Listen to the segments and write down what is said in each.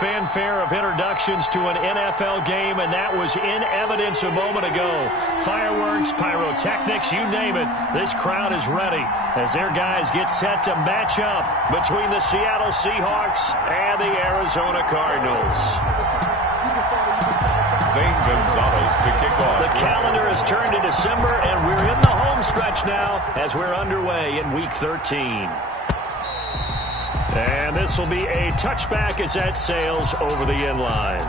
fanfare of introductions to an NFL game, and that was in evidence a moment ago. Fireworks, pyrotechnics, you name it. This crowd is ready as their guys get set to match up between the Seattle Seahawks and the Arizona Cardinals. Zane Gonzalez to kick off. The calendar has turned to December, and we're in the home stretch now as we're underway in Week 13. And this will be a touchback as that sails over the end line.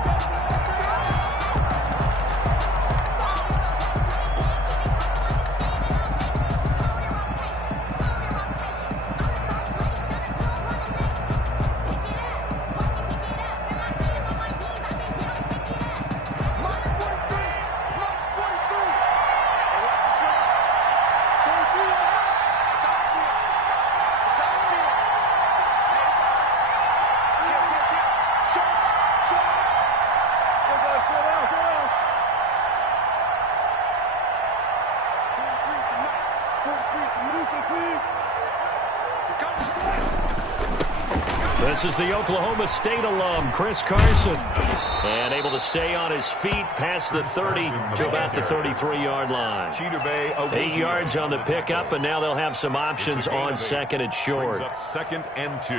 This is the Oklahoma State alum, Chris Carson. And able to stay on his feet past the 30 to about the 33-yard line. 8 yards on the pickup, and now they'll have some options on second and short. Up 2nd and 2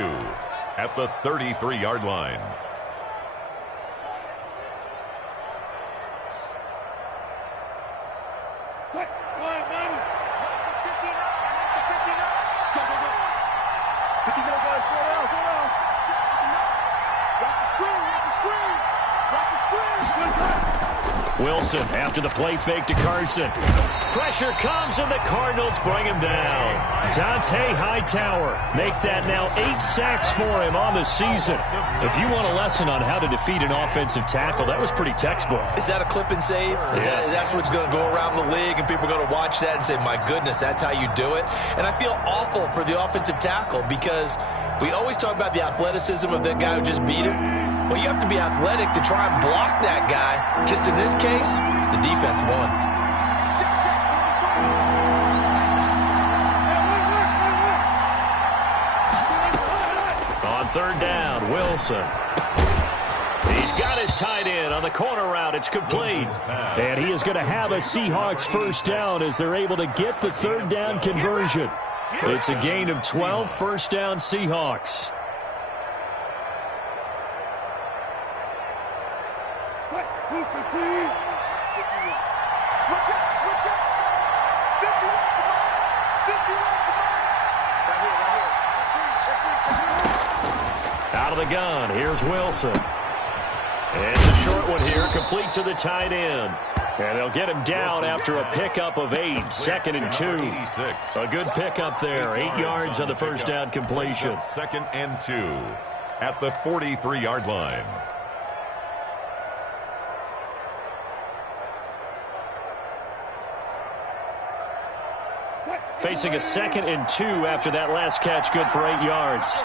at the 33-yard line. Wilson after the play fake to Carson. Pressure comes, and the Cardinals bring him down. Dante Hightower make that now 8 sacks for him on the season. If you want a lesson on how to defeat an offensive tackle, that was pretty textbook. Is that a clip and save? That's what's going to go around the league, and people are going to watch that and say, my goodness, that's how you do it? And I feel awful for the offensive tackle because we always talk about the athleticism of that guy who just beat him. Well, you have to be athletic to try and block that guy. Just in this case, the defense won. On third down, Wilson. He's got his tight end on the corner route. It's complete. And he is going to have a Seahawks first down as they're able to get the third down conversion. It's a gain of 12, first down Seahawks. Out of the gun, here's Wilson. It's a short one here, complete to the tight end. And they'll get him down after a pickup of 8, 2nd and 2. A good pickup there, 8 yards on the first down completion. 2nd and 2 at the 43-yard line. Facing a 2nd and 2 after that last catch, good for 8 yards.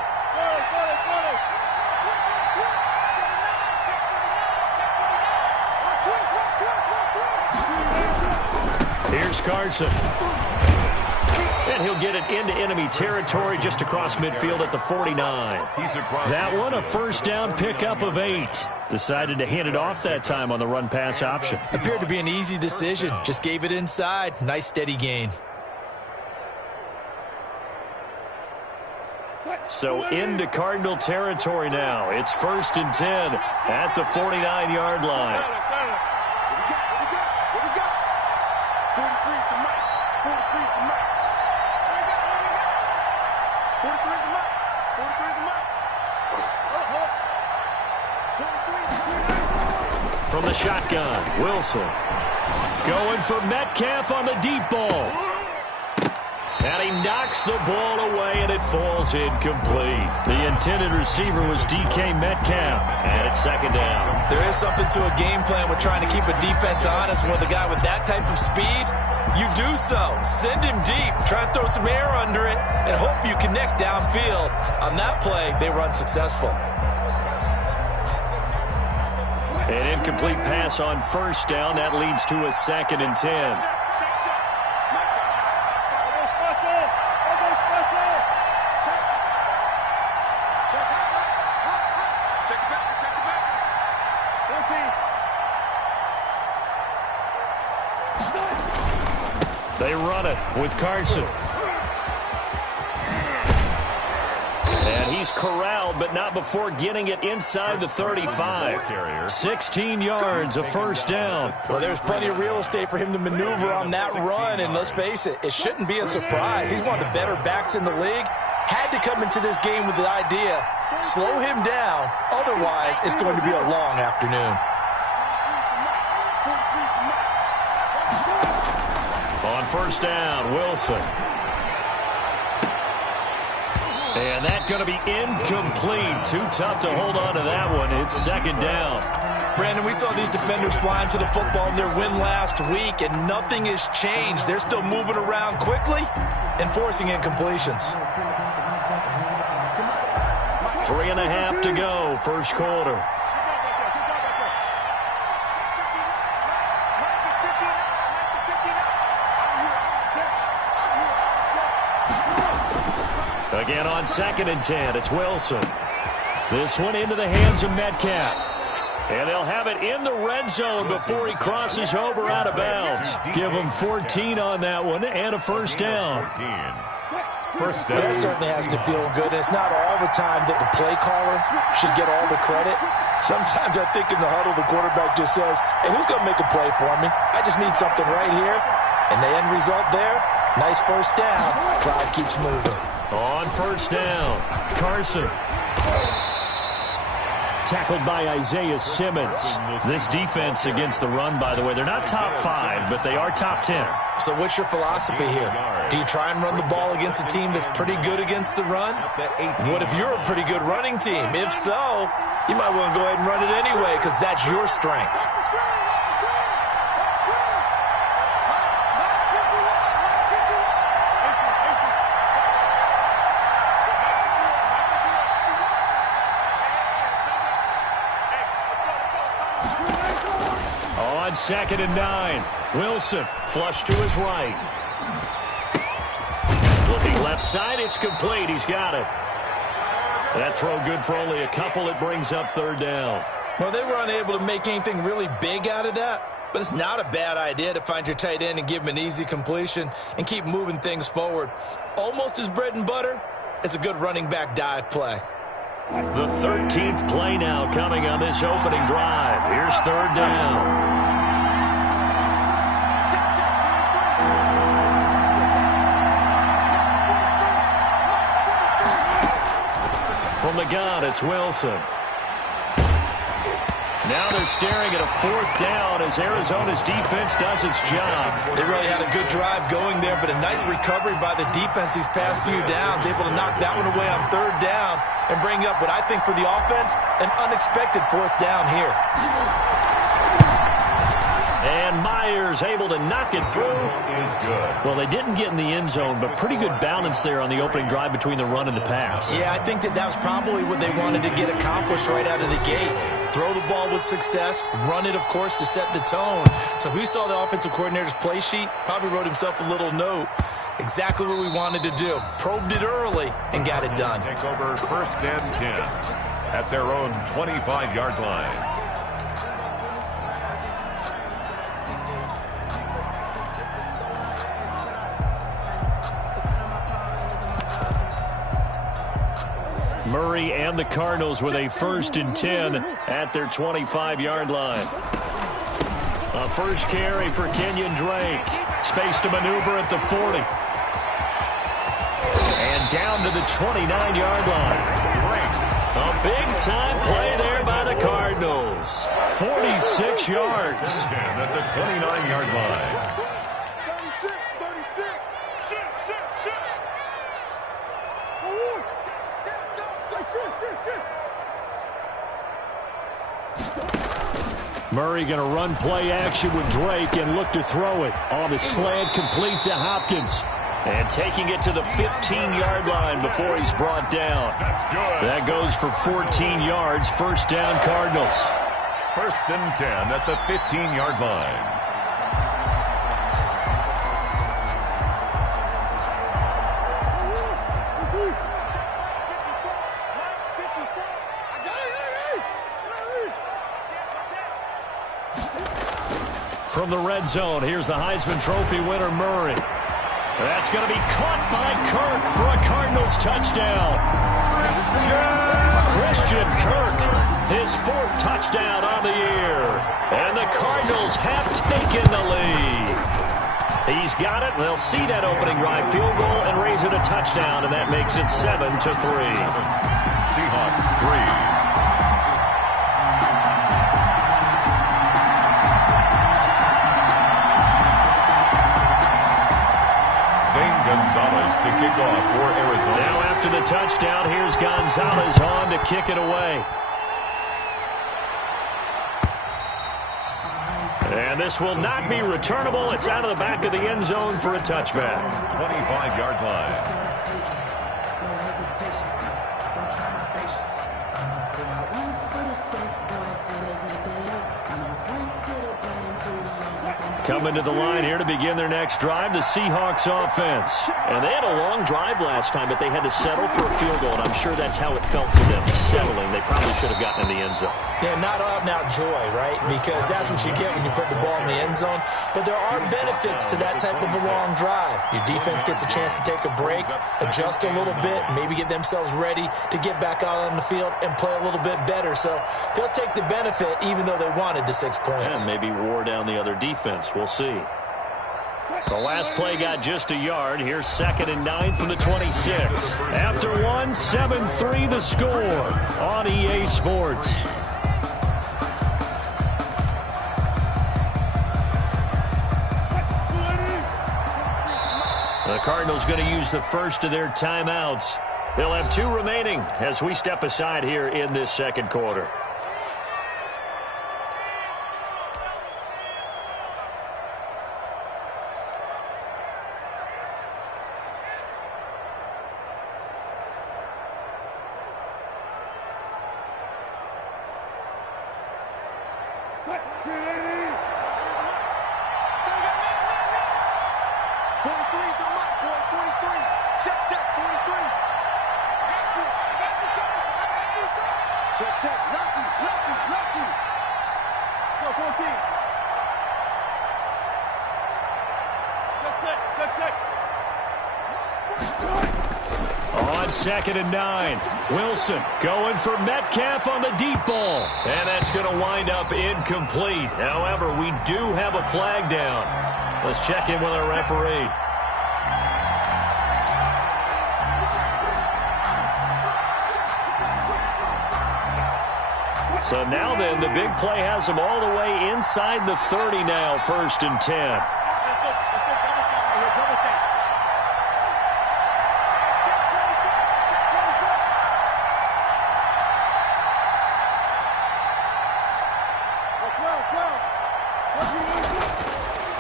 Here's Carson. And he'll get it into enemy territory just across midfield at the 49. That one, a first down pickup of 8. Decided to hand it off that time on the run-pass option. Appeared to be an easy decision. Just gave it inside. Nice steady gain. So into Cardinal territory now. It's 1st and 10 at the 49-yard line. From the shotgun, Wilson going for Metcalf on the deep ball. And he knocks the ball away, and it falls incomplete. The intended receiver was DK Metcalf, and it's 2nd down. There is something to a game plan with trying to keep a defense honest. With a guy with that type of speed, you do so. Send him deep, try and throw some air under it, and hope you connect downfield. On that play, they were unsuccessful. An incomplete pass on first down. That leads to a 2nd and 10. They run it with Carson. And he's corralled, but not before getting it inside the 35. 16 yards, a first down. Well, there's plenty of real estate for him to maneuver on that run, and let's face it, it shouldn't be a surprise. He's one of the better backs in the league. Had to come into this game with the idea, slow him down, otherwise it's going to be a long afternoon. On first down, Wilson. And that's going to be incomplete. Too tough to hold on to that one. It's second down. Brandon, we saw these defenders flying to the football in their win last week, and nothing has changed. They're still moving around quickly and forcing incompletions. 3.5 to go, first quarter. Again on 2nd and 10, it's Wilson. This one into the hands of Metcalf. And they'll have it in the red zone before he crosses over out of bounds. Give him 14 on that one and a first down. First down. That certainly has to feel good. And it's not all the time that the play caller should get all the credit. Sometimes I think in the huddle the quarterback just says, hey, who's going to make a play for me? I just need something right here. And the end result there, nice first down. Drive keeps moving. On first down, Carson. Tackled by Isaiah Simmons. This defense against the run, by the way, they're not top 5, but they are top 10. So what's your philosophy here? Do you try and run the ball against a team that's pretty good against the run? What if you're a pretty good running team? If so, you might want to go ahead and run it anyway because that's your strength. On 2nd and 9, Wilson flush to his right. Looking left side, it's complete. He's got it. That throw good for only a couple. It brings up third down. Well, they were unable to make anything really big out of that, but it's not a bad idea to find your tight end and give him an easy completion and keep moving things forward. Almost as bread and butter as a good running back dive play. The 13th play now coming on this opening drive. Here's third down. From the gun, it's Wilson. Now they're staring at a fourth down as Arizona's defense does its job. They really had a good drive going there, but a nice recovery by the defense these past few downs, able to knock that one away on third down and bring up what I think for the offense, an unexpected fourth down here. And Myers able to knock it through. Well, they didn't get in the end zone, but pretty good balance there on the opening drive between the run and the pass. Yeah, I think that was probably what they wanted to get accomplished right out of the gate. Throw the ball with success, run it, of course, to set the tone. So who saw the offensive coordinator's play sheet? Probably wrote himself a little note. Exactly what we wanted to do. Probed it early and got it done. Take over 1st and 10 at their own 25-yard line. Murray and the Cardinals with a 1st and 10 at their 25-yard line. A first carry for Kenyon Drake. Space to maneuver at the 40. And down to the 29-yard line. A big-time play there by the Cardinals. 46 yards. At the 29-yard line. Murray going to run play action with Drake and look to throw it. On the slant, complete to Hopkins. And taking it to the 15-yard line before he's brought down. That's good. That goes for 14 yards. First down, Cardinals. 1st and 10 at the 15-yard line. from the red zone. Here's the Heisman Trophy winner, Murray. That's going to be caught by Kirk for a Cardinals touchdown. Christian Kirk, his 4th touchdown on the year. And the Cardinals have taken the lead. He's got it. They'll see that opening drive field goal and raise it a touchdown, and that makes it 7-3. Seahawks 3. Gonzalez to kick off for Arizona. Now after the touchdown, here's Gonzalez on to kick it away. And this will not be returnable. It's out of the back of the end zone for a touchback. 25-yard line. Coming to the line here to begin their next drive, the Seahawks offense. And they had a long drive last time, but they had to settle for a field goal, and I'm sure that's how it felt to them, settling. They probably should have gotten in the end zone. Yeah, not out-and-out joy, right? Because that's what you get when you put the ball in the end zone. But there are benefits to that type of a long drive. Your defense gets a chance to take a break, adjust a little bit, maybe get themselves ready to get back out on the field and play a little bit better. So they'll take the benefit even though they wanted the 6 points. And maybe wore down the other defense. We'll see. The last play got just a yard. Here's 2nd and 9 from the 26. After one, 7-3 the score on EA Sports. The Cardinals going to use the first of their timeouts. They'll have 2 remaining as we step aside here in this second quarter. On 2nd and 9, Wilson going for Metcalf on the deep ball. And that's going to wind up incomplete. However, we do have a flag down. Let's check in with our referee. So now then, the big play has them all the way inside the 30 now, 1st and 10.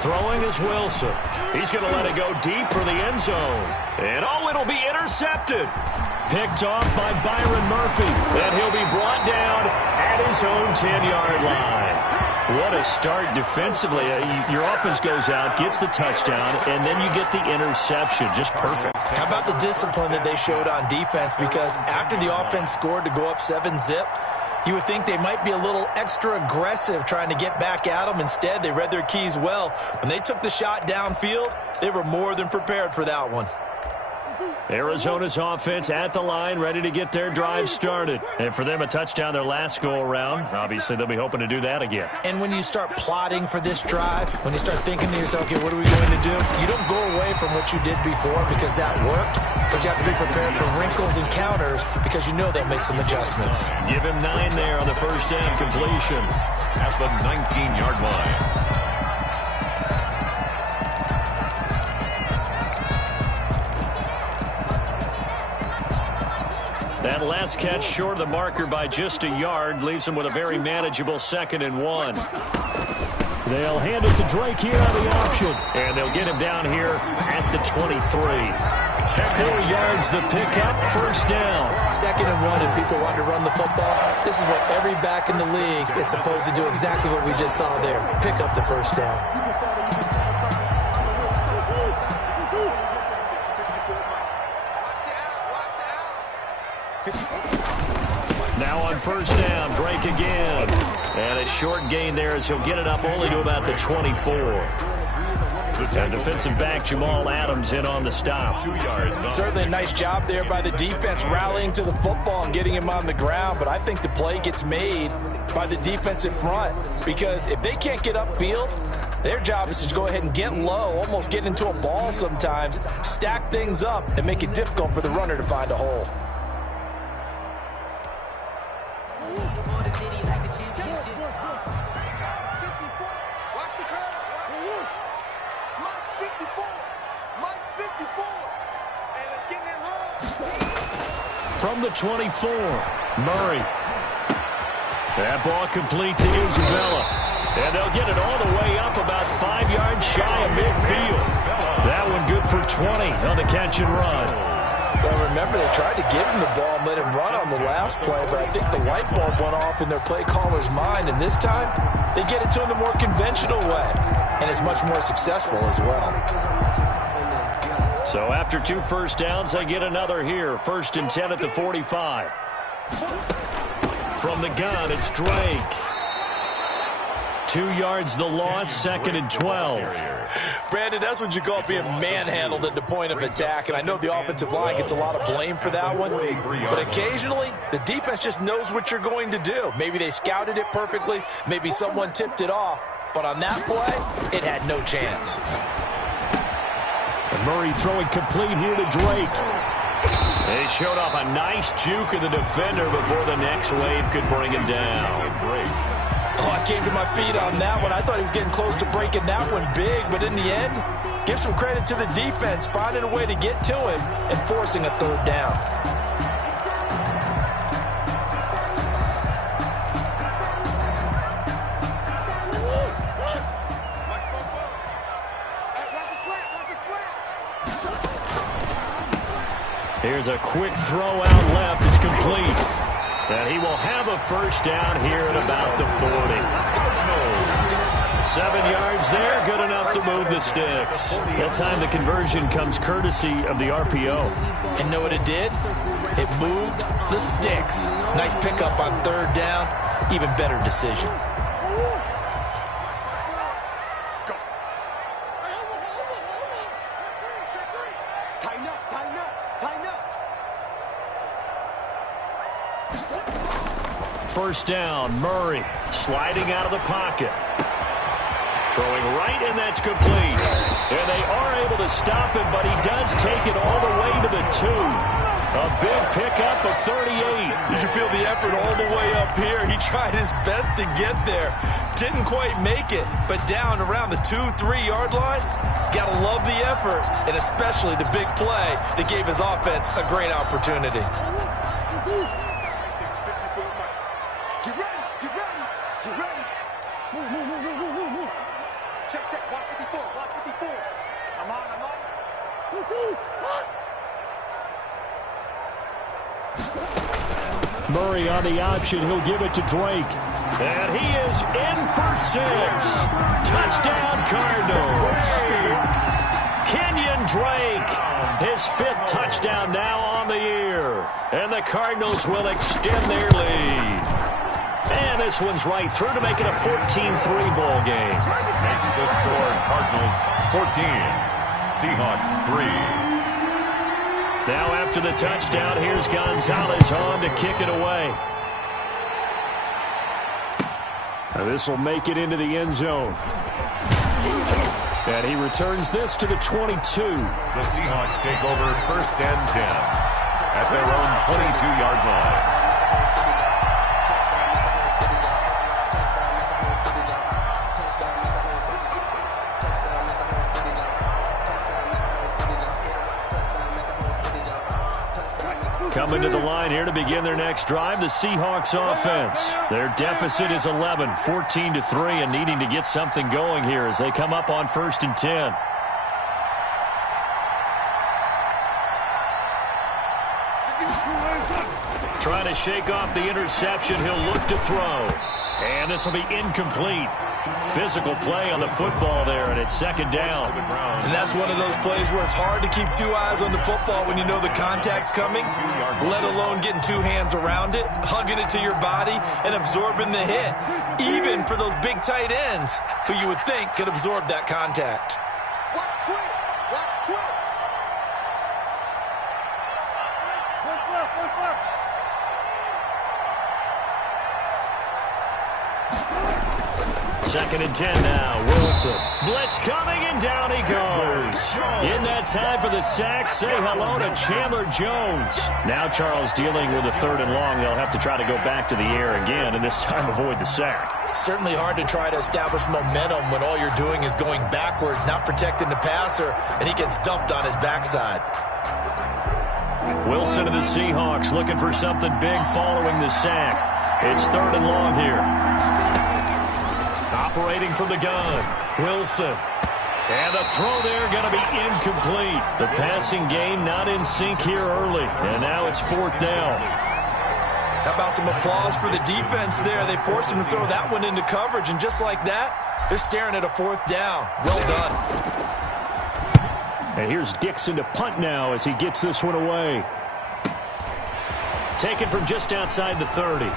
Throwing is Wilson. He's going to let it go deep for the end zone. And oh, it'll be intercepted. Picked off by Byron Murphy. And he'll be brought down at his own 10-yard line. What a start defensively. Your offense goes out, gets the touchdown, and then you get the interception. Just perfect. How about the discipline that they showed on defense? Because after the offense scored to go up 7-zip, you would think they might be a little extra aggressive trying to get back at them. Instead, they read their keys well. When they took the shot downfield, they were more than prepared for that one. Arizona's offense at the line, ready to get their drive started. And for them, a touchdown their last go-around. Obviously, they'll be hoping to do that again. And when you start plotting for this drive, when you start thinking to yourself, okay, what are we going to do? You don't go away from what you did before because that worked, but you have to be prepared for wrinkles and counters because you know they'll make some adjustments. Give him 9 there on the first down completion. At the 19-yard line. That last catch short of the marker by just a yard leaves them with a very manageable 2nd and 1. They'll hand it to Drake here on the option, and they'll get him down here at the 23. 4 yards the pickup, first down. 2nd and 1, and people want to run the football. This is what every back in the league is supposed to do, exactly what we just saw there. Pick up the first down. Now on first down, Drake again. And a short gain there as he'll get it up only to about the 24. And defensive back Jamal Adams in on the stop. 2 yards. Certainly a nice job there by the defense rallying to the football and getting him on the ground, but I think the play gets made by the defensive front because if they can't get upfield, their job is to go ahead and get low, almost get into a ball sometimes, stack things up, and make it difficult for the runner to find a hole. From the 24, Murray. That ball complete to Isabella. And they'll get it all the way up about 5 yards shy of midfield. That one good for 20 on the catch and run. Well, remember, they tried to give him the ball and let him run on the last play, but I think the light bulb went off in their play caller's mind, and this time they get it to him the more conventional way, and it's much more successful as well. So after 2 first downs, they get another here. 1st and 10 at the 45. From the gun, it's Drake. 2 yards the loss, 2nd and 12. Brandon, that's what you call being manhandled at the point of attack, and I know the offensive line gets a lot of blame for that one, but occasionally the defense just knows what you're going to do. Maybe they scouted it perfectly, maybe someone tipped it off, but on that play, it had no chance. And Murray throwing complete here to Drake. They showed off a nice juke of the defender before the next wave could bring him down. Oh, I came to my feet on that one. I thought he was getting close to breaking that one big, but in the end, give some credit to the defense, finding a way to get to him and forcing a 3rd down. Here's a quick throw out left. It's complete. And he will have a first down here at about the 40. 7 yards there, good enough to move the sticks. That time the conversion comes courtesy of the RPO. And know what it did? It moved the sticks. Nice pickup on 3rd down. Even better decision. First down, Murray sliding out of the pocket. Throwing right, and that's complete. And they are able to stop him, but he does take it all the way to the 2. A big pickup of 38. You can feel the effort all the way up here. He tried his best to get there. Didn't quite make it, but down around the 2-3 yard line. Gotta love the effort, and especially the big play that gave his offense a great opportunity. Murray on the option. He'll give it to Drake. And he is in for 6. Touchdown, Cardinals. Kenyon Drake, his 5th touchdown now on the year. And the Cardinals will extend their lead. And this one's right through to make it a 14-3 ball game. Makes the score Cardinals 14, Seahawks 3. Now after the touchdown, here's Gonzalez on to kick it away. Now this will make it into the end zone. And he returns this to the 22. The Seahawks take over 1st and 10 at their own 22-yard line. Coming to the line here to begin their next drive, the Seahawks offense. Their deficit is 11, 14-3, and needing to get something going here as they come up on 1st and 10. Trying to shake off the interception. He'll look to throw. And this will be incomplete. Physical play on the football there, and it's second down. And that's one of those plays where it's hard to keep two eyes on the football when you know the contact's coming, let alone getting two hands around it, hugging it to your body, and absorbing the hit, even for those big tight ends who you would think could absorb that contact. Watch twist. Watch twist. One flip. Second and 10 now. Wilson. Blitz coming, and down he goes. In that time for the sack, say hello to Chandler Jones. Now Charles dealing with a third and long. They'll have to try to go back to the air again, and this time avoid the sack. Certainly hard to try to establish momentum when all you're doing is going backwards, not protecting the passer, and he gets dumped on his backside. Wilson of the Seahawks looking for something big following the sack. It's third and long here. Operating from the gun, Wilson. And the throw there going to be incomplete. The passing game not in sync here early. And now it's fourth down. How about some applause for the defense there? They forced him to throw that one into coverage, and just like that, they're staring at a fourth down. Well done. And here's Dixon to punt now as he gets this one away. Taken from just outside the 30.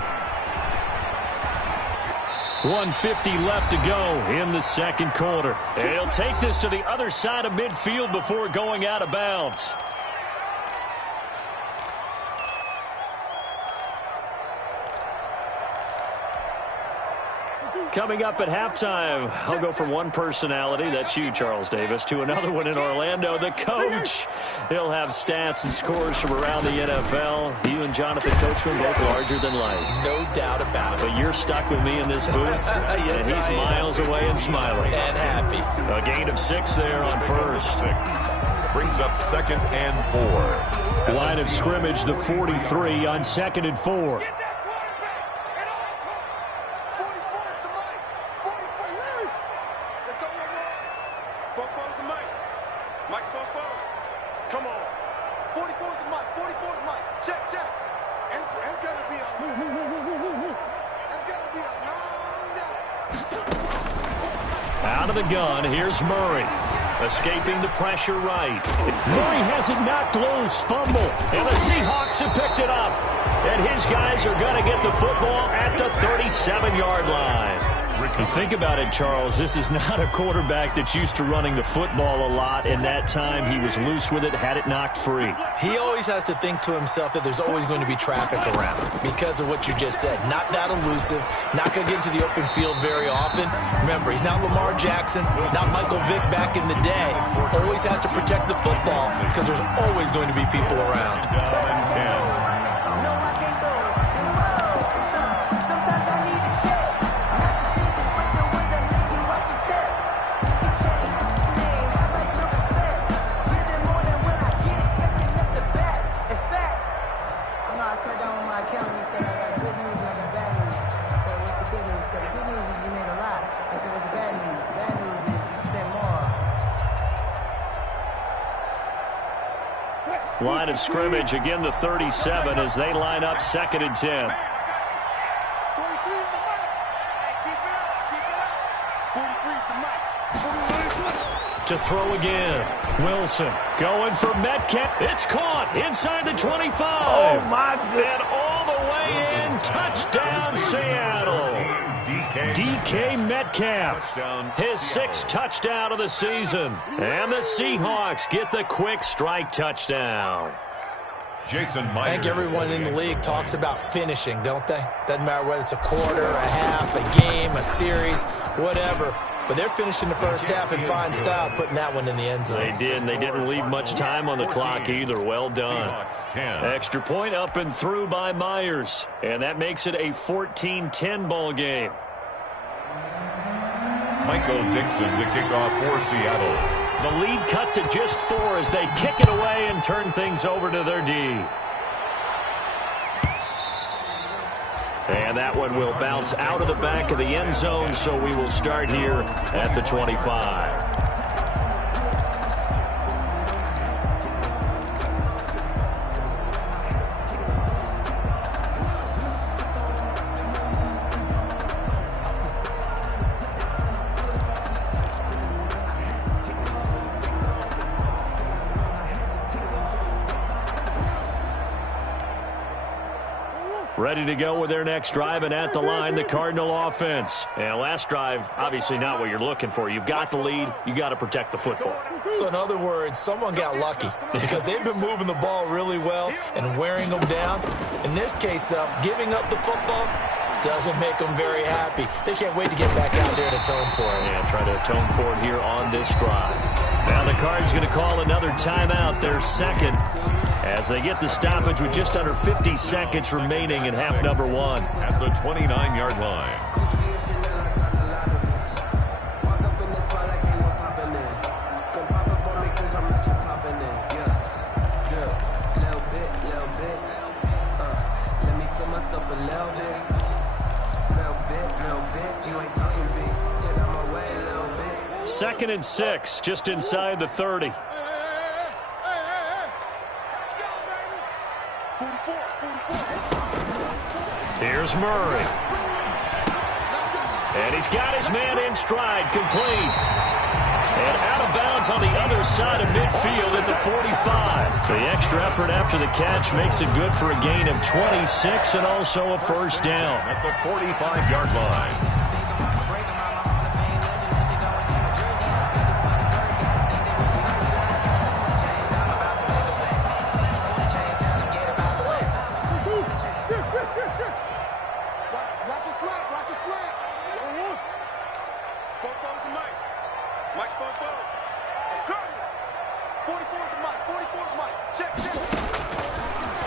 1:50 left to go in the second quarter. And he'll take this to the other side of midfield before going out of bounds. Coming up at halftime, I'll go from one personality, that's you, Charles Davis, to another one in Orlando, the coach. He'll have stats and scores from around the NFL. You and Jonathan Coachman both larger than life. No doubt about it. But you're stuck with me in this booth, yes, and he's miles away and smiling. And happy. A gain of 6 there on first. Brings up second and 4. Line of scrimmage, the 43 on second and 4. Out of the gun, here's Murray. Escaping the pressure right. Murray has it knocked loose. Fumble. And the Seahawks have picked it up. And his guys are going to get the football at the 37-yard line. You think about it, Charles, this is not a quarterback that's used to running the football a lot. In that time, he was loose with it, had it knocked free. He always has to think to himself that there's always going to be traffic around because of what you just said. Not that elusive, not going to get into the open field very often. Remember, he's not Lamar Jackson, not Michael Vick back in the day. Always has to protect the football because there's always going to be people around. Down and 10. Line of scrimmage, again the 37 as they line up second and 10. To throw again. Wilson going for Metcalf. It's caught inside the 25. Oh, my goodness. And all the way in. Touchdown, Seattle. DK Metcalf, his 6th touchdown of the season. And the Seahawks get the quick strike touchdown. Jason Myers. I think everyone in the league talks about finishing, don't they? Doesn't matter whether it's a quarter, a half, a game, a series, whatever. But they're finishing the first half in fine style, putting that one in the end zone. They did, and they didn't leave much time on the clock either. Well done. Extra point up and through by Myers. And that makes it a 14-10 ball game. Michael Dixon to kick off for Seattle. The lead cut to just 4 as they kick it away and turn things over to their D. And that one will bounce out of the back of the end zone, so we will start here at the 25. Ready to go with their next drive, and at the line, the Cardinal offense. And last drive, obviously not what you're looking for. You've got the lead. You got to protect the football. So in other words, someone got lucky because they've been moving the ball really well and wearing them down. In this case, though, giving up the football doesn't make them very happy. They can't wait to get back out there and atone for it. And try to atone for it here on this drive. Now the Cards going to call another timeout, their second, as they get the stoppage with just under 50 seconds remaining in half number one. At the 29-yard line. Second and 6, just inside the 30. Here's Murray. And he's got his man in stride, complete. And out of bounds on the other side of midfield at the 45. The extra effort after the catch makes it good for a gain of 26 and also a first down. At the 45-yard line.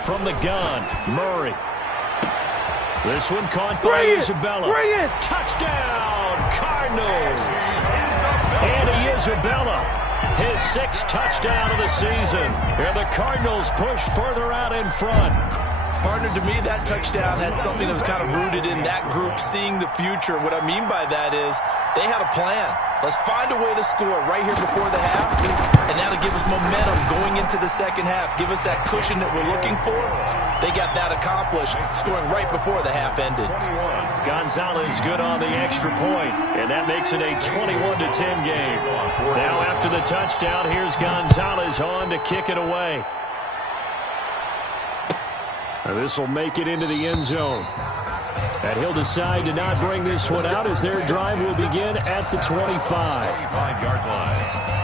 From the gun, Murray. This one caught by Isabella. Bring it! Touchdown, Cardinals! Andy Isabella, his 6th touchdown of the season. And the Cardinals push further out in front. Partner, to me, that touchdown had something that was kind of rooted in that group seeing the future. What I mean by that is they had a plan. Let's find a way to score right here before the half, and that'll give us momentum going into the second half. Give us that cushion that we're looking for. They got that accomplished, scoring right before the half ended. Gonzalez good on the extra point, and that makes it a 21-10 game. Now after the touchdown, here's Gonzalez on to kick it away. This will make it into the end zone. And he'll decide to not bring this one out as their drive will begin at the 25. 25-yard line.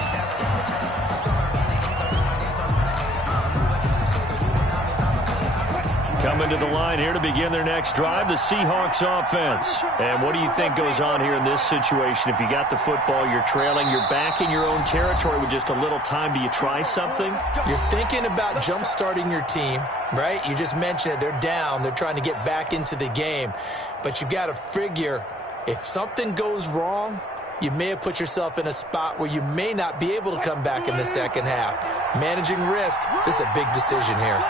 Coming to the line here to begin their next drive, the Seahawks offense. And what do you think goes on here in this situation? If you got the football, you're trailing, you're back in your own territory with just a little time. Do you try something? You're thinking about jump-starting your team, right? You just mentioned it. They're down. They're trying to get back into the game. But you've got to figure if something goes wrong, you may have put yourself in a spot where you may not be able to come back in the second half. Managing risk, this is a big decision here.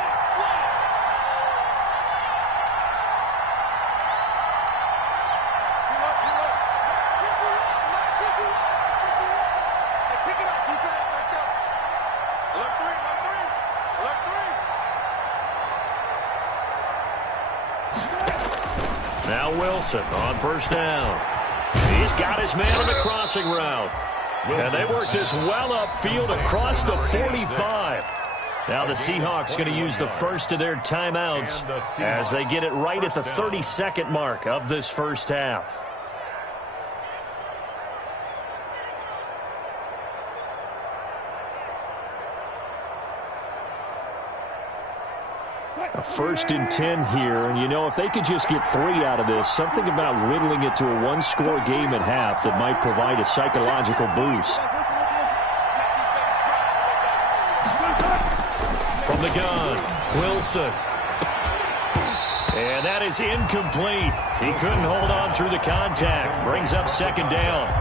Now Wilson on first down. He's got his man on the crossing route. And they work this well upfield across the 45. Now the Seahawks going to use the first of their timeouts as they get it right at the 32nd mark of this first half. A 1st and 10 here, and you know, if they could just get 3 out of this, something about whittling it to a one-score game at half that might provide a psychological boost. From the gun, Wilson. And that is incomplete. He couldn't hold on through the contact. Brings up second down.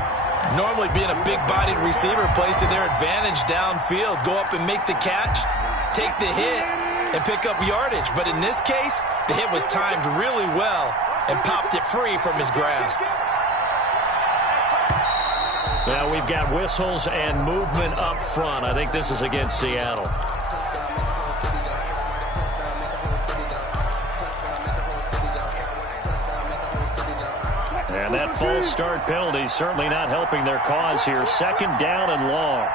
Normally being a big-bodied receiver plays to their advantage downfield. Go up and make the catch, take the hit, and pick up yardage. But in this case, the hit was timed really well and popped it free from his grasp. Now we've got whistles and movement up front. I think this is against Seattle. And that false start penalty certainly not helping their cause here. Second down and long.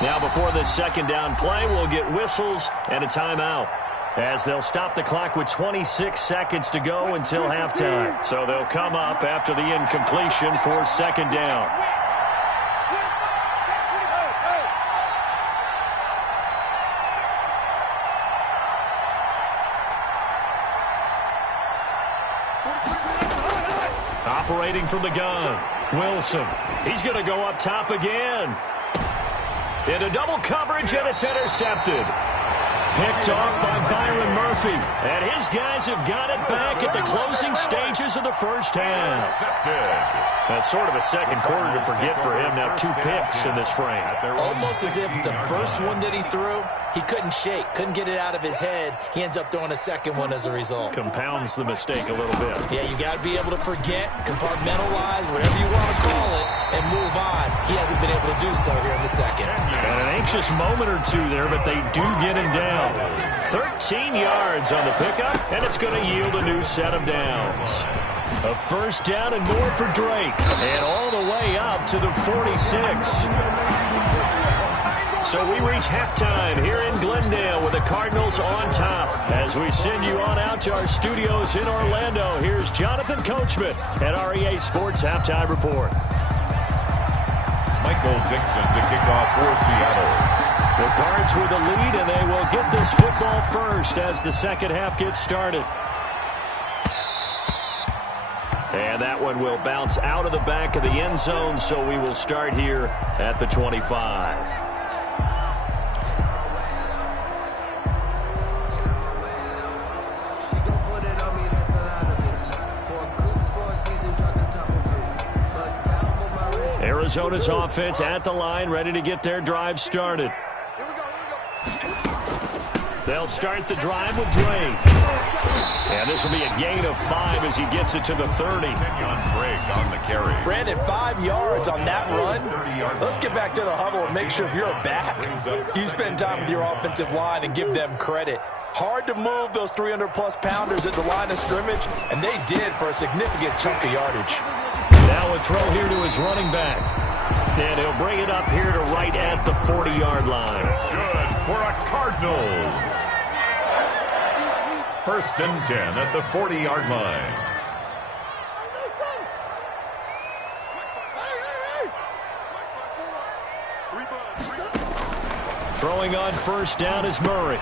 Now before this second down play, we'll get whistles and a timeout. as they'll stop the clock with 26 seconds to go until halftime. So they'll come up after the incompletion for second down. Operating from the gun, Wilson. He's going to go up top again. Into double coverage, and it's intercepted. Picked off by Byron Murphy. And his guys have got it back at the closing stages of the first half. That's sort of a second quarter to forget for him. Now 2 picks in this frame. Almost as if the first one that he threw, he couldn't shake, couldn't get it out of his head. He ends up throwing a second one as a result. Compounds the mistake a little bit. Yeah, you got to be able to forget, compartmentalize, whatever you want to call it, and move on. He hasn't been able to do so here in the second. And an anxious moment or two there, but they do get him down. 13 yards on the pickup, and it's going to yield a new set of downs. A first down and more for Drake, and all the way up to the 46. So we reach halftime here in Glendale with the Cardinals on top. As we send you on out to our studios in Orlando, here's Jonathan Coachman at REA Sports Halftime Report. Michael Dixon to kick off for Seattle. The Cards with the lead, and they will get this football first as the second half gets started. And that one will bounce out of the back of the end zone, so we will start here at the 25. Arizona's offense at the line, ready to get their drive started. They'll start the drive with Drake. And this will be a gain of 5 as he gets it to the 30. Drake on the carry. Brandon, 5 yards on that run. Let's get back to the huddle and make sure if you're a back, you spend time with your offensive line and give them credit. Hard to move those 300-plus pounders at the line of scrimmage, and they did for a significant chunk of yardage. Now a throw here to his running back. And he'll bring it up here to right at the 40-yard line. Good for a Cardinals. First and 10 at the 40-yard line. Throwing on first down is Murray.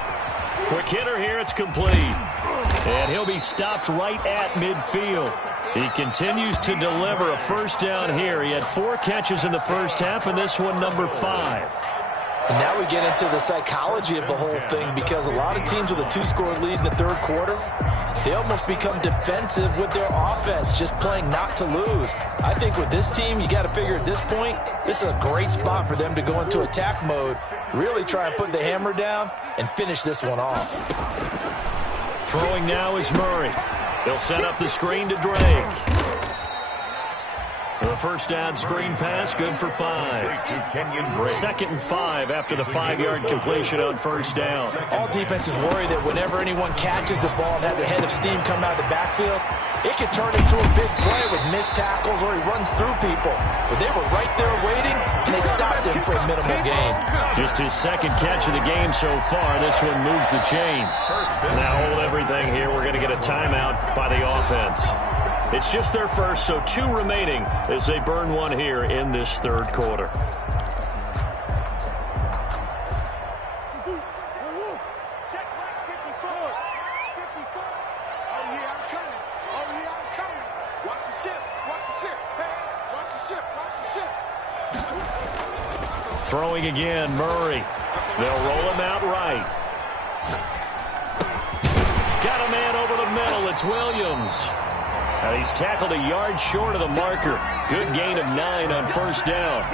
Quick hitter here, it's complete. And he'll be stopped right at midfield. He continues to deliver a first down here. He had 4 catches in the first half, and this one number 5. And now we get into the psychology of the whole thing, because a lot of teams with a 2-score lead in the third quarter, they almost become defensive with their offense, just playing not to lose. I think with this team, you got to figure at this point, this is a great spot for them to go into attack mode, really try and put the hammer down and finish this one off. Throwing now is Murray. They'll set up the screen to Drake. The first down screen pass, good for 5. Second and 5 after the 5-yard completion on first down. All defenses worry that whenever anyone catches the ball and has a head of steam come out of the backfield, it can turn into a big play with missed tackles or he runs through people. But they were right there waiting, and they stopped him for a minimal gain. Just his second catch of the game so far. This one moves the chains. Now hold everything here. We're going to get a timeout by the offense. It's just their first, so 2 remaining as they burn one here in this third quarter. Throwing again, Murray. They'll roll him out right. Got a man over the middle. It's Williams. Now he's tackled a yard short of the marker. Good gain of 9 on first down.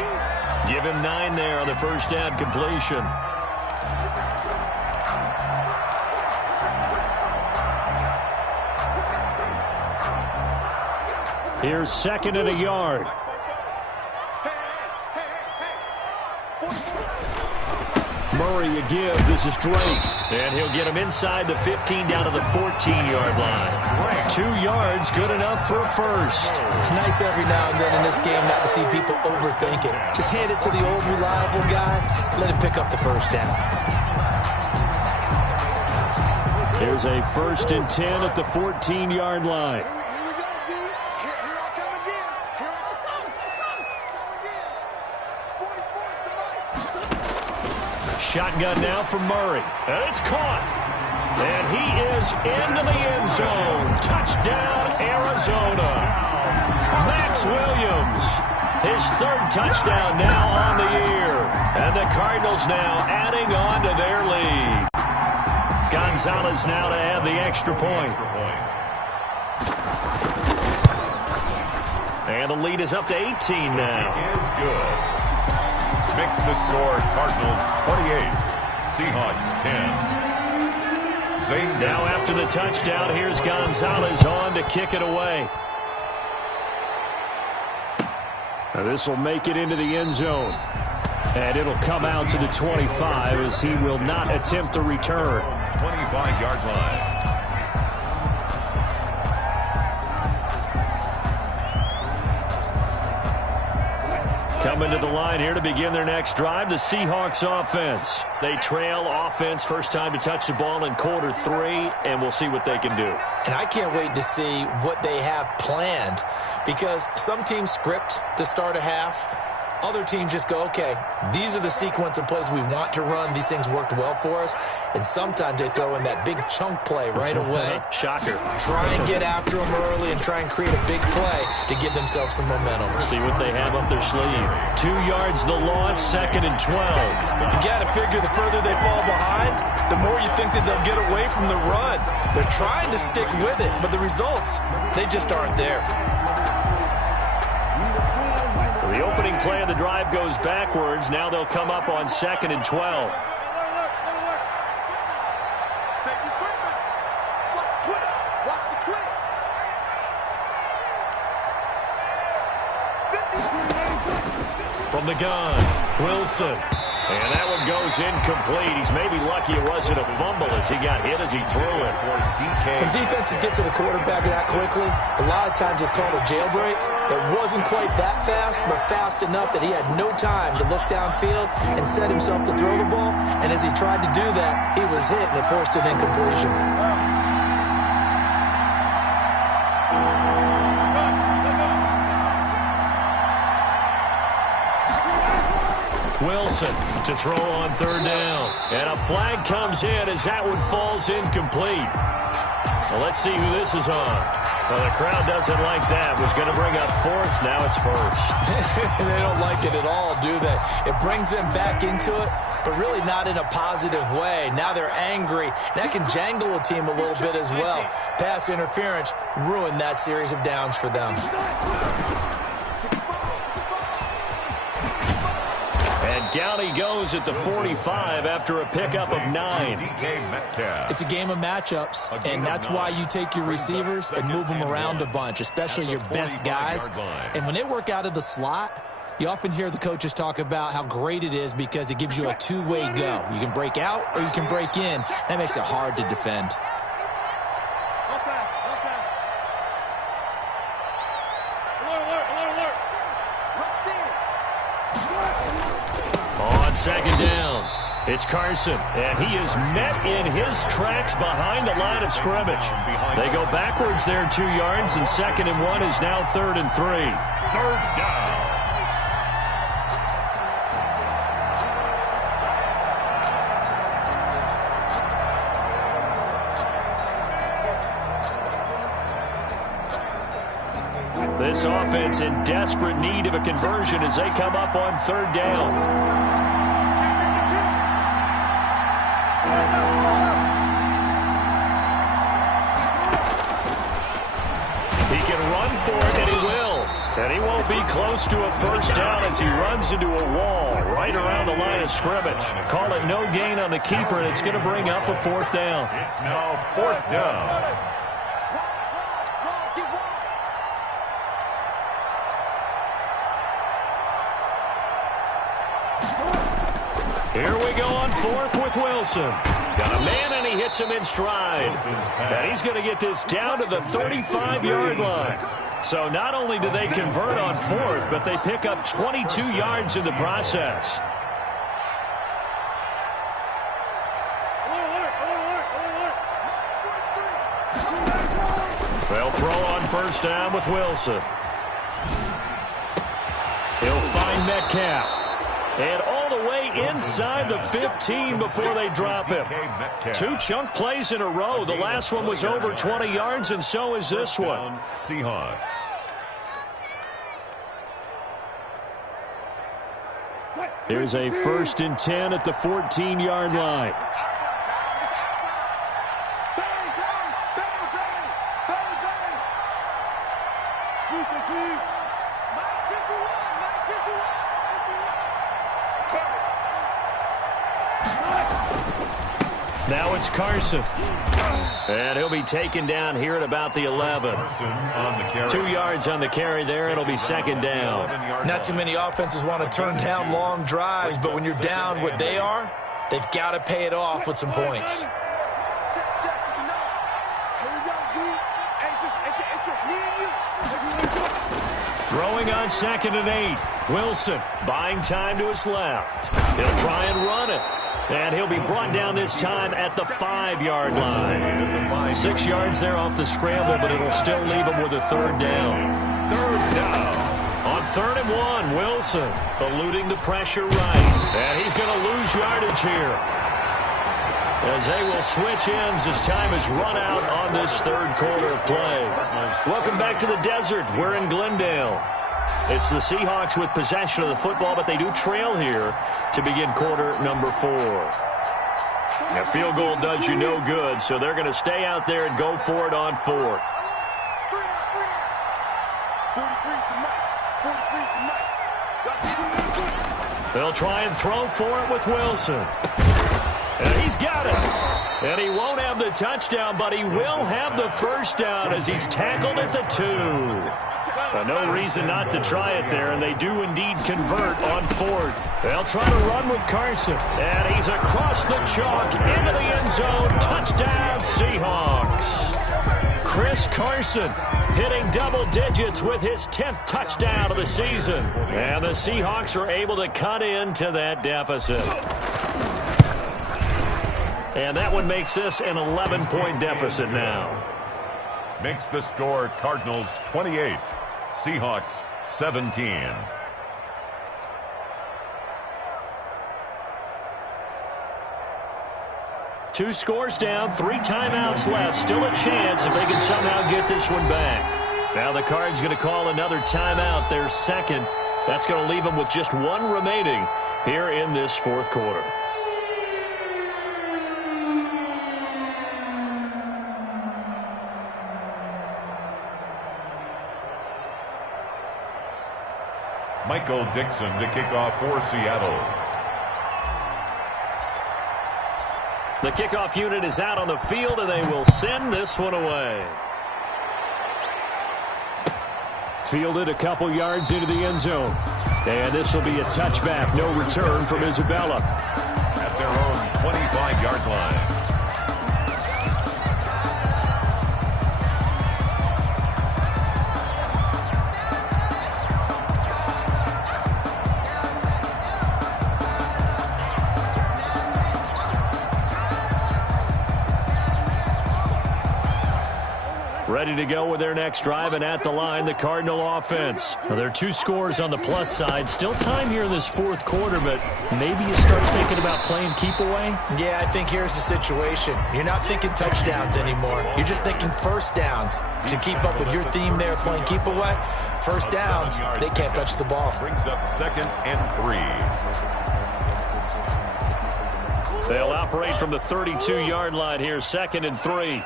Give him 9 there on the first down completion. Here's second and a yard. Murray a give. This is Drake. And he'll get him inside the 15 down to the 14-yard line. 2 yards, good enough for a first. It's nice every now and then in this game not to see people overthink it. Just hand it to the old reliable guy. Let him pick up the first down. Here's a 1st and 10 at the 14-yard line. Here we go, D. Here I come again. Here I come again. 44th to Mike. Shotgun now from Murray. And it's caught. And he is into the end zone. Touchdown, Arizona. Max Williams. His 3rd touchdown now on the year. And the Cardinals now adding on to their lead. Gonzalez now to add the extra point. And the lead is up to 18 now. Is good. Makes the score Cardinals 28, Seahawks 10. Now after the touchdown, here's Gonzalez on to kick it away. Now this will make it into the end zone. And it'll come out to the 25 as he will not attempt to return. 25-yard line. Coming to the line here to begin their next drive, the Seahawks offense. They trail offense, first time to touch the ball in quarter 3, and we'll see what they can do. And I can't wait to see what they have planned, because some teams script to start a half. Other teams just go, okay, these are the sequence of plays we want to run. These things worked well for us. And sometimes they throw in that big chunk play right away. Shocker. Try and get after them early and try and create a big play to give themselves some momentum. See what they have up their sleeve. 2 yards the loss, 2nd and 12. You got to figure the further they fall behind, the more you think that they'll get away from the run. They're trying to stick with it, but the results, they just aren't there. The opening play of the drive goes backwards. Now they'll come up on 2nd and 12. Watch the twitch. From the gun, Wilson. And that one goes incomplete. He's maybe lucky it wasn't a fumble as he got hit as he threw it. When defenses get to the quarterback that quickly, a lot of times it's called a jailbreak. It wasn't quite that fast, but fast enough that he had no time to look downfield and set himself to throw the ball. And as he tried to do that, he was hit and it forced an incompletion. Wilson to throw on 3rd down. And a flag comes in as that one falls incomplete. Well, let's see who this is on. Well, the crowd doesn't like that. Was going to bring up 4th. Now it's 1st. They don't like it at all, do they? It brings them back into it, but really not in a positive way. Now they're angry. That can jangle a team a little bit as well. Pass interference ruined that series of downs for them. And down he goes at the 45 after a pickup of 9. It's a game of matchups, and that's why you take your receivers and move them around a bunch, especially your best guys. And when they work out of the slot, you often hear the coaches talk about how great it is because it gives you a two-way go. You can break out or you can break in. That makes it hard to defend. On 2nd down, it's Carson, and he is met in his tracks behind the line of scrimmage. They go backwards there 2 yards, and 2nd and 1 is now 3rd and 3. 3rd down. This offense in desperate need of a conversion as they come up on 3rd down. He can run for it, and he will. And he won't be close to a 1st down as he runs into a wall right around the line of scrimmage. Call it no gain on the keeper, and it's going to bring up a 4th down. It's now 4th down. Here we go on 4th with Wilson. Got a man, and he hits him in stride. And he's going to get this down to the 35-yard line. So not only do they convert on 4th, but they pick up 22 yards in the process. on first down with Wilson. He'll find Metcalf. And all the way inside the 15 before they drop him. 2 chunk plays in a row. The last one was over 20 yards, and so is this one. Seahawks. Here's a 1st and 10 at the 14-yard line. Now it's Carson. And he'll be taken down here at about the 11. 2 yards on the carry there. It'll be 2nd down. Not too many offenses want to turn down long drives, but when you're down what they are, they've got to pay it off with some points. Throwing on 2nd and 8. Wilson buying time to his left. He'll try and run it. And he'll be brought down this time at the 5-yard line. 6 yards there off the scramble, but it'll still leave him with a 3rd down. 3rd down. On 3rd and 1, Wilson eluding the pressure right. And he's going to lose yardage here, as they will switch ends as time is run out on this 3rd quarter of play. Welcome back to the desert. We're in Glendale. It's the Seahawks with possession of the football, but they do trail here to begin quarter number 4. A field goal does you no good, so they're going to stay out there and go for it on 4th. They'll try and throw for it with Wilson. And he's got it. And he won't have the touchdown, but he will have the 1st down as he's tackled at the 2. No reason not to try it there, and they do indeed convert on 4th. They'll try to run with Carson, and he's across the chalk into the end zone. Touchdown, Seahawks. Chris Carson hitting double digits with his 10th touchdown of the season. And the Seahawks are able to cut into that deficit. And that one makes this an 11-point deficit now. Makes the score Cardinals 28. Seahawks 17. Two scores down, 3 timeouts left. Still a chance if they can somehow get this one back. Now the Cards going to call another timeout, their 2nd. That's going to leave them with just 1 remaining here in this 4th quarter. Michael Dixon to kick off for Seattle. The kickoff unit is out on the field, and they will send this one away. Fielded a couple yards into the end zone. And this will be a touchback. No return from Isabella. At their own 25-yard line. Ready to go with their next drive, and at the line, the Cardinal offense. Now, there are 2 scores on the plus side. Still time here in this 4th quarter, but maybe you start thinking about playing keep away? Yeah, I think here's the situation. You're not thinking touchdowns anymore. You're just thinking 1st downs. To keep up with your theme there, playing keep away, 1st downs, they can't touch the ball. Brings up 2nd and 3. They'll operate from the 32-yard line here, 2nd and 3.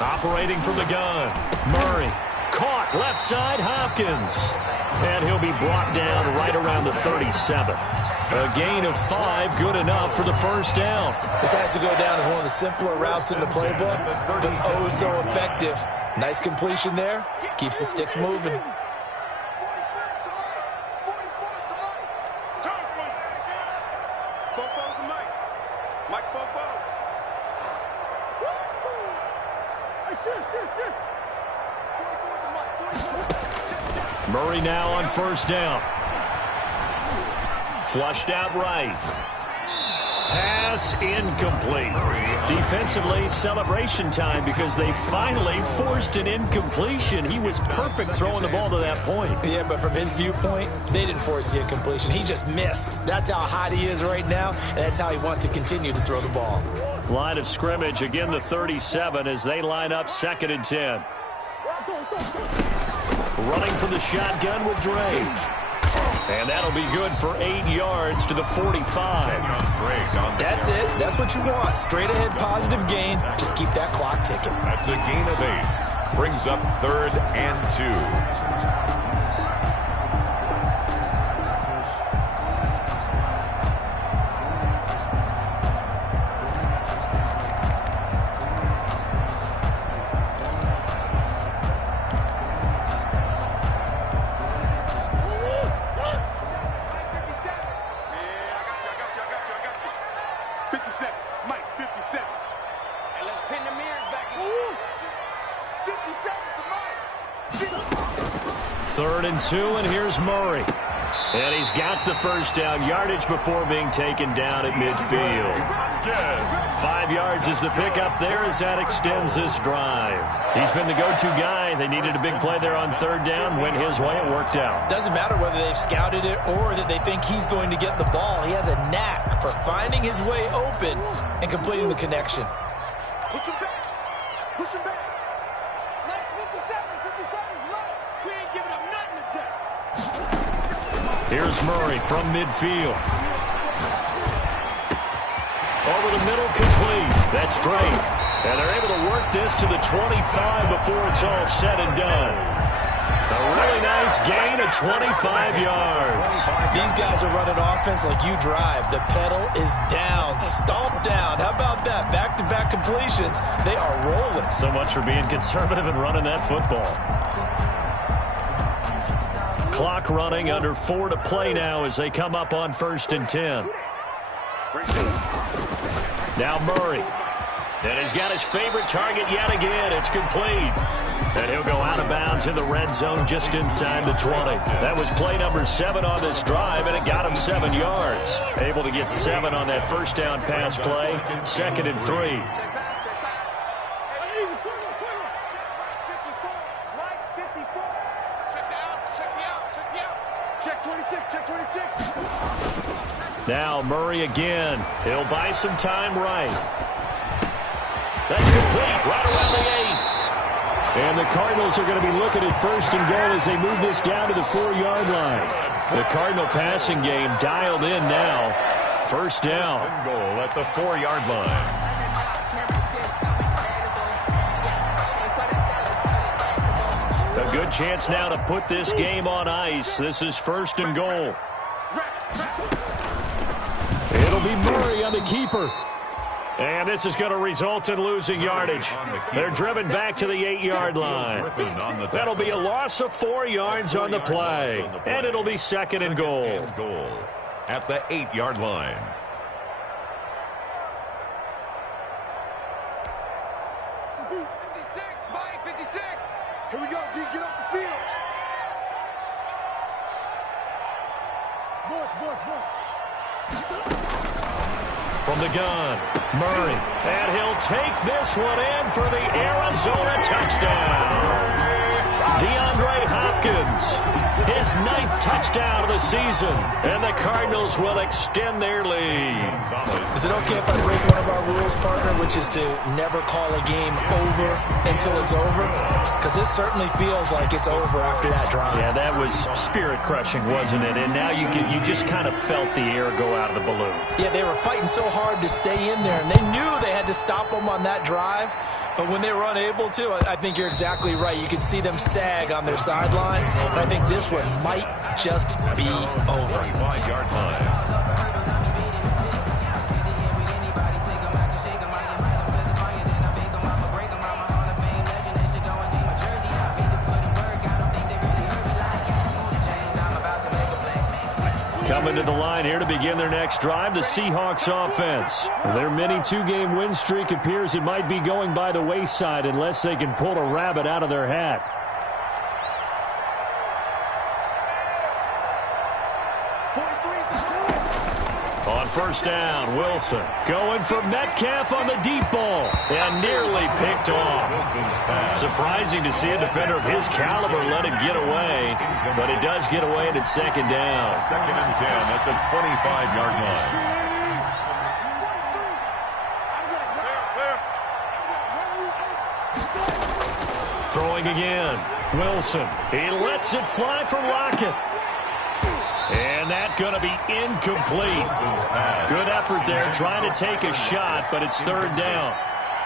Operating from the gun, Murray. Caught left side, Hopkins. And he'll be brought down right around the 37. A gain of 5, good enough for the 1st down. This has to go down as one of the simpler routes in the playbook, but oh so effective. Nice completion there. Keeps the sticks moving. Murray now on 1st down. Flushed out right. Pass incomplete. Defensively, celebration time because they finally forced an incompletion. He was perfect throwing the ball to that point. Yeah, but from his viewpoint, they didn't force the incompletion. He just missed. That's how hot he is right now, and that's how he wants to continue to throw the ball. Line of scrimmage, again the 37 as they line up 2nd and 10. Running from the shotgun with Drake. And that'll be good for 8 yards to the 45. That's it. That's what you want. Straight ahead positive gain. Just keep that clock ticking. That's a gain of 8. Brings up 3rd and 2. Third and 2, and here's Murray. And he's got the first down, yardage before being taken down at midfield. 5 yards is the pickup there as that extends this drive. He's been the go-to guy. They needed a big play there on 3rd down. Went his way. It worked out. Doesn't matter whether they've scouted it or that they think he's going to get the ball. He has a knack for finding his way open and completing the connection. Push him back. Push him back. Nice 57. 57's right. We ain't giving up nothing today. Here's Murray from midfield. Over the middle, complete. That's Drake. And they're able to work this to the 25 before it's all said and done. A really nice gain of 25 yards. These guys are running offense like you drive. The pedal is down, stomp down. How about that? Back-to-back completions. They are rolling. So much for being conservative and running that football. Clock running, under 4 to play now as they come up on 1st and 10. Now Murray. And he's got his favorite target yet again. It's complete. And he'll go out of bounds in the red zone just inside the 20. That was play number 7 on this drive, and it got him 7 yards. Able to get 7 on that first down pass play. 2nd and 3. Now Murray again. He'll buy some time right. That's complete right around the 8. And the Cardinals are going to be looking at 1st and goal as they move this down to the 4-yard line. The Cardinal passing game dialed in now. 1st down. 1st and goal at the 4-yard line. A good chance now to put this game on ice. This is 1st and goal. It'll be Murray on the keeper. And this is going to result in losing yardage. They're driven back to the 8-yard line. That'll be a loss of 4 yards on the play. And it'll be 2nd and goal. At the 8-yard line. Here we go, D. Get off the field. Boys. From the gun, Murray. And he'll take this one in for the Arizona touchdown. DeAndre Hopkins, his 9th touchdown of the season. And the Cardinals will extend their lead. Is it okay if I break one of our rules, partner, which is to never call a game over until it's over? Because this certainly feels like it's over after that drive. Yeah, that was spirit-crushing, wasn't it? And now you just kind of felt the air go out of the balloon. Yeah, they were fighting so hard to stay in there, and they knew they had to stop them on that drive. But when they were unable to, I think you're exactly right. You could see them sag on their sideline. And I think this one might just be over. 5-yard line. Coming to the line here to begin their next drive, the Seahawks offense. Their mini 2-game win streak appears it might be going by the wayside unless they can pull a rabbit out of their hat. On first down, Wilson going for Metcalf on the deep ball and nearly picked off. Surprising to see a defender of his caliber let it get away, but it does get away and it's second down. Second and 10 at the 25-yard line. Throwing again. Wilson. He lets it fly for Lockett. And that's going to be incomplete. Good effort there trying to take a shot, but it's third down.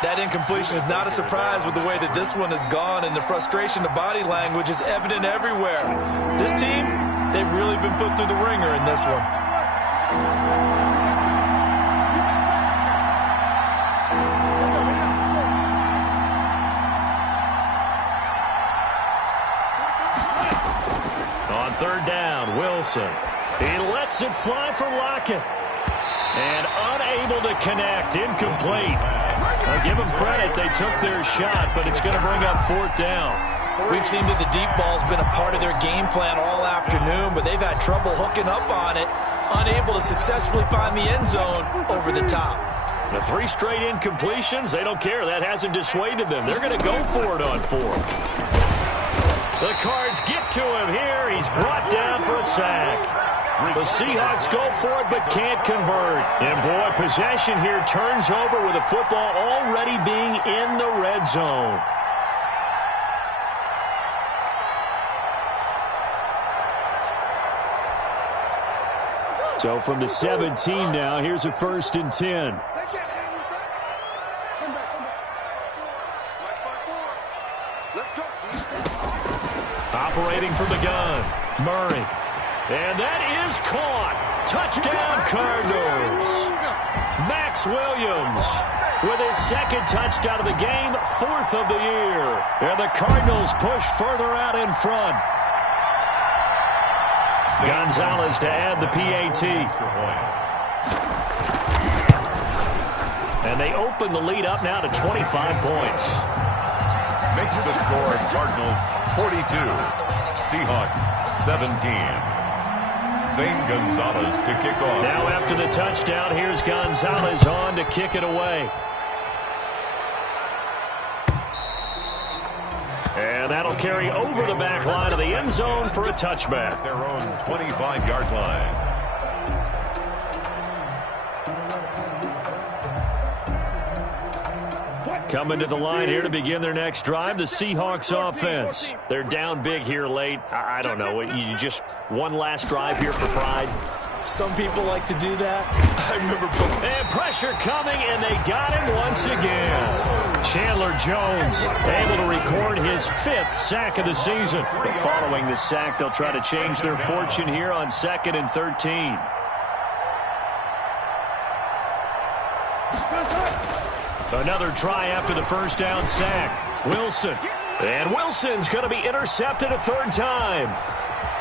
That incompletion is not a surprise with the way that this one has gone, and the frustration, the body language is evident everywhere. This team, they've really been put through the ringer in this one. On third down, Wilson. He lets it fly for Lockett. And unable to connect, incomplete. I'll give them credit, they took their shot, but it's going to bring up fourth down. We've seen that the deep ball's been a part of their game plan all afternoon, but they've had trouble hooking up on it, unable to successfully find the end zone over the top. The 3 straight incompletions, they don't care. That hasn't dissuaded them. They're going to go for it on 4. The Cards get to him here. He's brought down for a sack. The Seahawks go for it but can't convert. And, boy, possession here turns over with the football already being in the red zone. So from the 17 now, here's a 1st and 10. Operating from the gun, Murray. And that is caught. Touchdown, Cardinals. Max Williams with his 2nd touchdown of the game, 4th of the year. And the Cardinals push further out in front. Gonzalez to add the PAT. And they open the lead up now to 25 points. Makes the score Cardinals 42, Seahawks 17. Zane Gonzalez to kick off. Now after the touchdown, here's Gonzalez on to kick it away. And that'll carry over the back line of the end zone for a touchback. Their own 25-yard line. Coming to the line here to begin their next drive, the Seahawks offense. They're down big here late. I don't know. You just one last drive here for pride. Some people like to do that. I remember and pressure coming, and they got him once again. Chandler Jones able to record his 5th sack of the season. But following the sack, they'll try to change their fortune here on 2nd and 13. Another try after the first down sack. Wilson. And Wilson's going to be intercepted a 3rd time.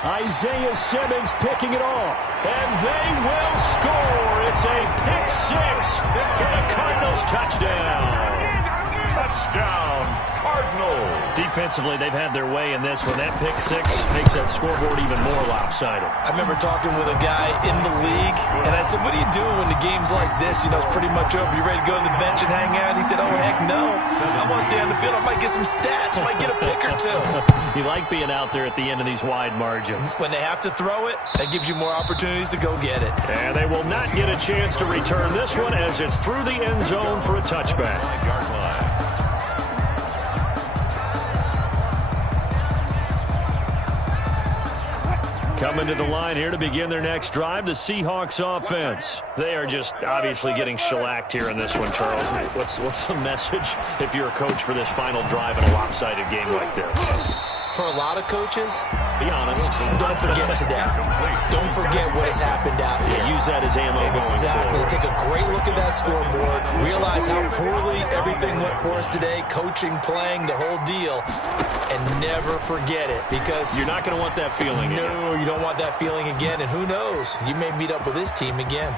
Isaiah Simmons picking it off. And they will score. It's a pick 6 for the Cardinals touchdown. Touchdown, Cardinals. Defensively, they've had their way in this one. That pick 6 makes that scoreboard even more lopsided. I remember talking with a guy in the league, and I said, what do you do when the game's like this? You know, it's pretty much over. You ready to go to the bench and hang out? He said, oh, heck no. I want to stay on the field. I might get some stats. I might get a pick or 2. You like being out there at the end of these wide margins. When they have to throw it, that gives you more opportunities to go get it. And they will not get a chance to return this one as it's through the end zone for a touchback. 5-yard line. Coming to the line here to begin their next drive, the Seahawks offense. They are just obviously getting shellacked here in this one, Charles. What's the message if you're a coach for this final drive in a lopsided game like this? For a lot of coaches, be honest, don't forget today. Don't forget what has happened out here. Yeah, use that as ammo. Exactly. Take a great look at that scoreboard. Realize how poorly everything went for us today. Coaching, playing, the whole deal. And never forget it, because you're not going to want that feeling again. No, you don't want that feeling again. And who knows? You may meet up with this team again.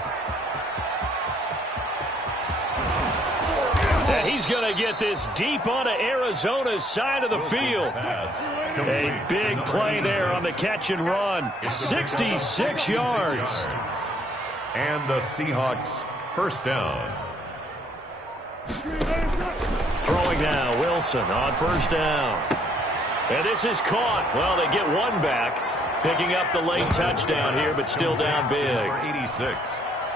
And he's going to get this deep onto Arizona's side of the field. A big play there on the catch and run. 66 yards. And the Seahawks first down. Throwing now, Wilson on first down. And this is caught. Well, they get one back. Picking up the late touchdown here, but still down big. For 86.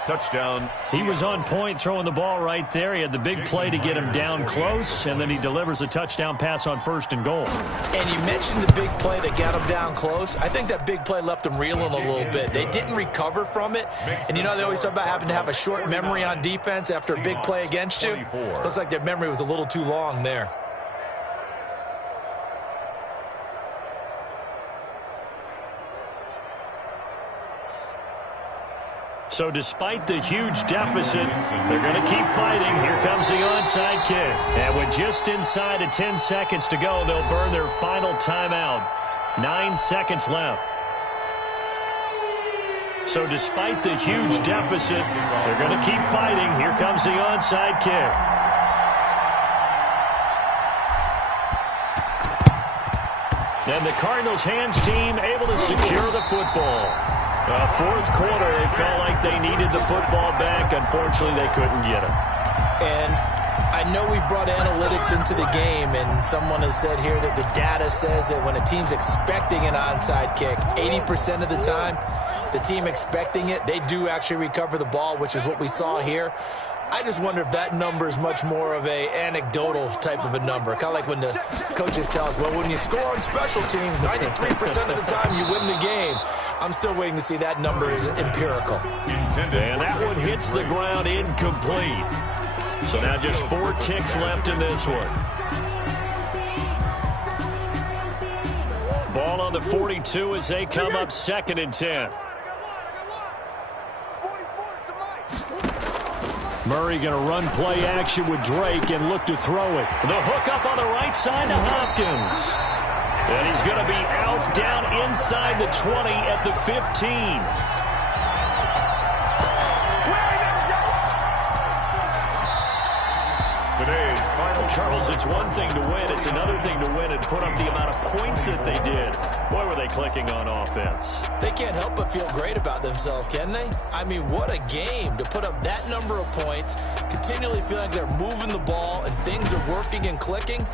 Touchdown. He was on point throwing the ball right there. He had the big play to get him down close, and then he delivers a touchdown pass on first and goal. And you mentioned the big play that got him down close. I think that big play left him reeling a little bit. They didn't recover from it. And you know they always talk about having to have a short memory on defense after a big play against you. Looks like their memory was a little too long there. So despite the huge deficit, they're going to keep fighting. Here comes the onside kick. And with just inside of 10 seconds to go, they'll burn their final timeout. 9 seconds left. So despite the huge deficit, they're going to keep fighting. Here comes the onside kick. And the Cardinals hands team able to secure the football. Fourth quarter, they felt like they needed the football back. Unfortunately, they couldn't get it. And I know we brought analytics into the game, and someone has said here that the data says that when a team's expecting an onside kick, 80% of the time, the team expecting it, they do actually recover the ball, which is what we saw here. I just wonder if that number is much more of a anecdotal type of a number. Kind of like when the coaches tell us, well, when you score on special teams, 93% of the time you win the game. I'm still waiting to see that number is empirical. And that one hits the ground incomplete. So now just 4 ticks left in this one. Ball on the 42 as they come up 2nd and 10. Murray going to run play action with Drake and look to throw it. The hook up on the right side to Hopkins. And he's going to be out down inside the 20 at the 15. Today's final. Charles, it's one thing to win. It's another thing to win and put up the amount of points that they did. Boy, were they clicking on offense. They can't help but feel great about themselves, can they? I mean, what a game to put up that number of points, continually feeling like they're moving the ball and things are working and clicking.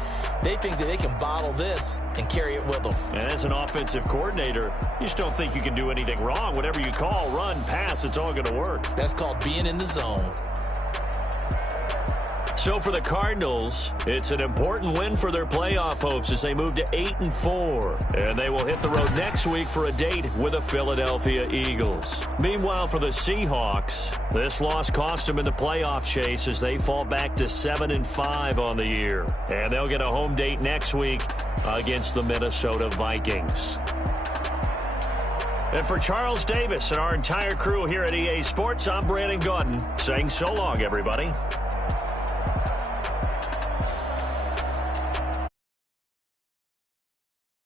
They think that they can bottle this and carry it with them. And as an offensive coordinator, you just don't think you can do anything wrong. Whatever you call, run, pass, it's all going to work. That's called being in the zone. So for the Cardinals, it's an important win for their playoff hopes as they move to 8-4. And they will hit the road next week for a date with the Philadelphia Eagles. Meanwhile, for the Seahawks, this loss cost them in the playoff chase as they fall back to 7-5 on the year. And they'll get a home date next week against the Minnesota Vikings. And for Charles Davis and our entire crew here at EA Sports, I'm Brandon Gaudin saying so long, everybody.